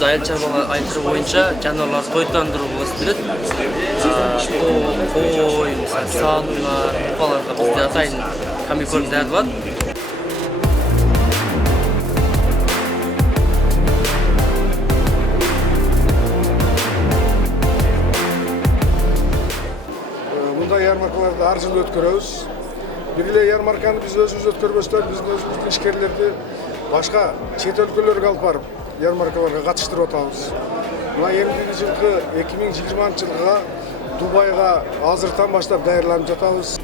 бізде айыл чарбалар бойынша жануарларды тойтандыру боласыз қой, сауналар, бұқаларға бізде атайын комбикорм дәрі. Мұндай ярмаркаларды әр жыл өткөрөбүз. Бирге ярмарканы биз өзүбүз өткөрбөстөн биздин өзүбүздүн ишкерлерди башка чет өлкөлөргө алып барып ярмаркаларга катыштырып атабыз. Мына эмдиги жылкы 2020 жылга Дубайга азыртан баштап даярданып жатабыз.